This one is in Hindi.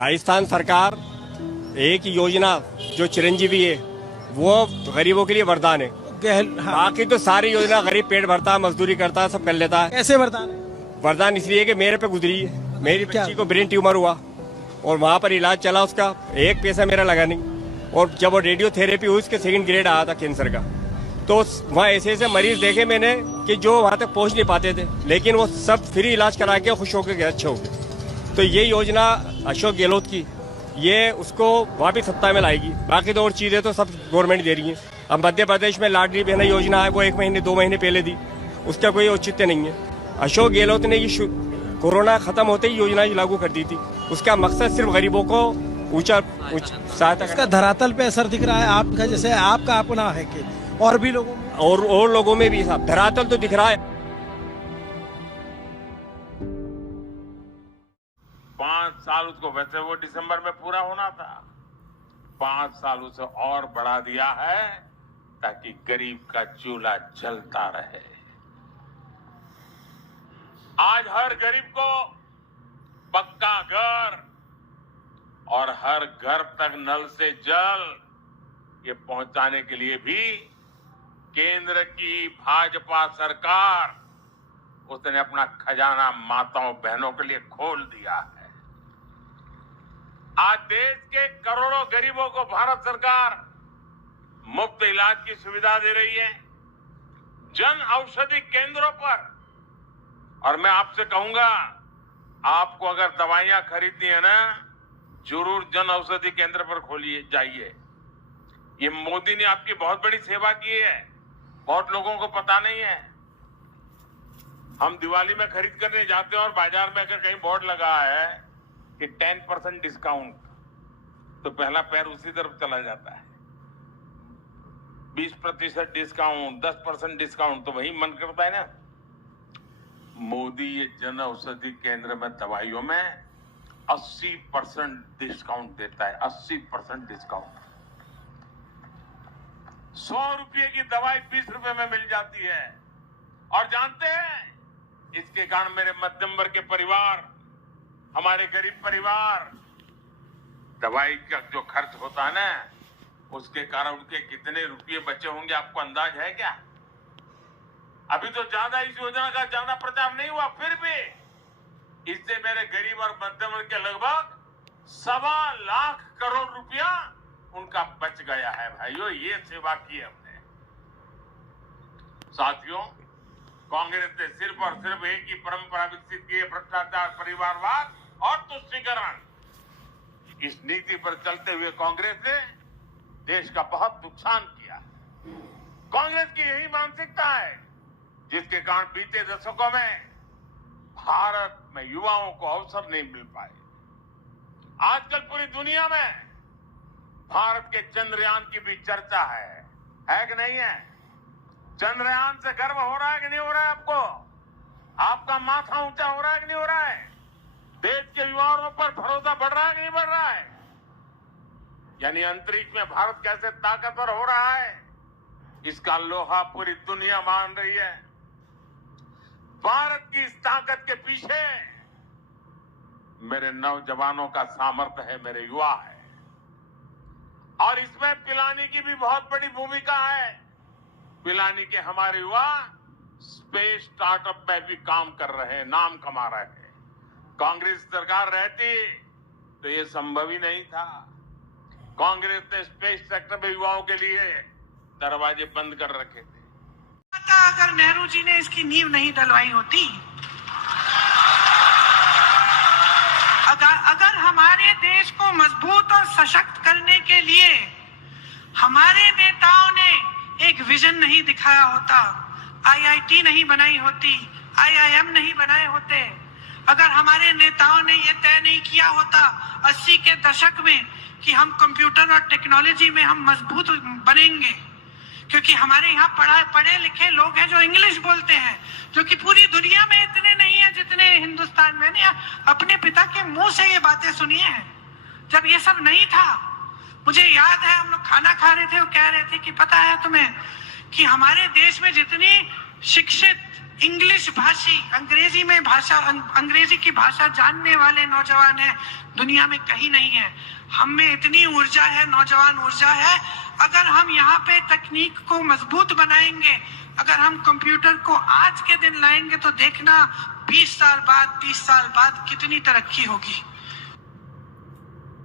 राजस्थान सरकार एक योजना जो चिरंजीवी है वो गरीबों के लिए वरदान है। हाँ। बाकी तो सारी योजना गरीब पेट भरता है, मजदूरी करता है, सब कर लेता है। कैसे वरदान है? वरदान इसलिए कि मेरे पे गुजरी है, मेरी क्या? बच्ची को ब्रेन ट्यूमर हुआ और वहाँ पर इलाज चला, उसका एक पैसा मेरा लगा नहीं। और जब वो रेडियोथेरेपी हुई उसके 2nd ग्रेड आया था कैंसर का, तो वहाँ ऐसे ऐसे मरीज देखे मैंने कि जो वहाँ तक पहुँच नहीं पाते थे, लेकिन वो सब फ्री इलाज करा के खुश होकर गए, अच्छे हो गए। तो ये योजना अशोक गहलोत की, ये उसको वापिस सत्ता में लाएगी। बाकी तो और चीजें तो सब गवर्नमेंट दे रही है। अब मध्य प्रदेश में लाडली बहना योजना है, वो 1 महीने 2 महीने पहले दी, उसका कोई औचित्य नहीं है। अशोक गहलोत ने ये कोरोना खत्म होते ही योजना लागू कर दी थी। उसका मकसद सिर्फ गरीबों को ऊंचा सहायता। इसका धरातल पे असर दिख रहा है आपका, जैसे आपका अपना है कि और भी लोगों में, और लोगों में भी साहब धरातल तो दिख रहा है। 5 साल उसको, वैसे वो दिसंबर में पूरा होना था, 5 साल उसे और बढ़ा दिया है ताकि गरीब का चूल्हा जलता रहे। आज हर गरीब को पक्का घर और हर घर तक नल से जल ये पहुंचाने के लिए भी केंद्र की भाजपा सरकार उसने अपना खजाना माताओं बहनों के लिए खोल दिया है। आज देश के करोड़ों गरीबों को भारत सरकार मुफ्त इलाज की सुविधा दे रही है जन औषधि केंद्रों पर। और मैं आपसे कहूंगा, आपको अगर दवाइयां खरीदनी है ना, जरूर जन औषधि केंद्र पर खोलिए, जाइए। ये मोदी ने आपकी बहुत बड़ी सेवा की है, बहुत लोगों को पता नहीं है। हम दिवाली में खरीद करने जाते हैं और बाजार में अगर कहीं बोर्ड लगा है कि 10% डिस्काउंट, तो पहला पैर उसी तरफ चला जाता है। 20% डिस्काउंट, 10% डिस्काउंट, तो वही मन करता है ना। मोदी ये जन औषधि केंद्र में दवाइयों में 80% डिस्काउंट देता है। 80% डिस्काउंट। 100 रुपये की दवाई 20 रुपए में मिल जाती है। और जानते हैं, इसके कारण मेरे मध्यम वर्ग के परिवार, हमारे गरीब परिवार, दवाई का जो खर्च होता है ना, उसके कारण उनके कितने रुपये बचे होंगे, आपको अंदाज है क्या? अभी तो ज्यादा इस योजना का ज्यादा प्रचार नहीं हुआ, फिर भी इससे मेरे गरीब और मध्यम वर्ग के लगभग 1.25 लाख करोड़ रुपया उनका बच गया है। भाइयों, ये सेवा की हमने। साथियों, कांग्रेस ने सिर्फ और सिर्फ एक ही परंपरा विकसित की है, भ्रष्टाचार, परिवारवाद और तुष्टीकरण। इस नीति पर चलते हुए कांग्रेस ने देश का बहुत नुकसान किया। कांग्रेस की यही मानसिकता है जिसके कारण बीते दशकों में भारत में युवाओं को अवसर नहीं मिल पाए। आजकल पूरी दुनिया में भारत के चंद्रयान की भी चर्चा है कि नहीं है? चंद्रयान से गर्व हो रहा है कि नहीं हो रहा है आपको? आपका माथा ऊंचा हो रहा है कि नहीं हो रहा है? देश के युवाओं पर भरोसा बढ़ रहा है कि नहीं बढ़ रहा है? यानी अंतरिक्ष में भारत कैसे ताकतवर हो रहा है, इसका लोहा पूरी दुनिया मान रही है। भारत की इस ताकत के पीछे मेरे नौजवानों का सामर्थ्य है, मेरे युवा है। और इसमें पिलानी की भी बहुत बड़ी भूमिका है। पिलानी के हमारे युवा स्पेस स्टार्टअप में भी काम कर रहे हैं, नाम कमा रहे हैं। कांग्रेस सरकार रहती तो ये संभव ही नहीं था। कांग्रेस ने स्पेस सेक्टर में युवाओं के लिए दरवाजे बंद कर रखे थे। अगर नेहरू जी ने इसकी नींव नहीं डलवाई होती, अगर हमारे देश को मजबूत और सशक्त करने के लिए हमारे नेताओं ने एक विजन नहीं दिखाया होता, आईआईटी नहीं बनाई होती, आईआईएम नहीं बनाए होते, अगर हमारे नेताओं ने यह तय नहीं किया होता 80 के दशक में कि हम कंप्यूटर और टेक्नोलॉजी में हम मजबूत बनेंगे, क्योंकि हमारे यहाँ पढ़े लिखे लोग हैं जो इंग्लिश बोलते हैं, जो कि पूरी दुनिया में इतने नहीं है जितने हिंदुस्तान में। मैंने अपने पिता के मुंह से ये बातें सुनी हैं जब ये सब नहीं था। मुझे याद है, हम लोग खाना खा रहे थे, वो कह रहे थे कि पता है तुम्हें कि हमारे देश में जितनी शिक्षित इंग्लिश भाषी, अंग्रेजी में भाषा, अंग्रेजी की भाषा जानने वाले नौजवान है दुनिया में कहीं नहीं है। हम में इतनी ऊर्जा है, नौजवान ऊर्जा है। अगर हम यहाँ पे तकनीक को मजबूत बनाएंगे, अगर हम कंप्यूटर को आज के दिन लाएंगे तो देखना 20 साल बाद, 30 साल बाद कितनी तरक्की होगी।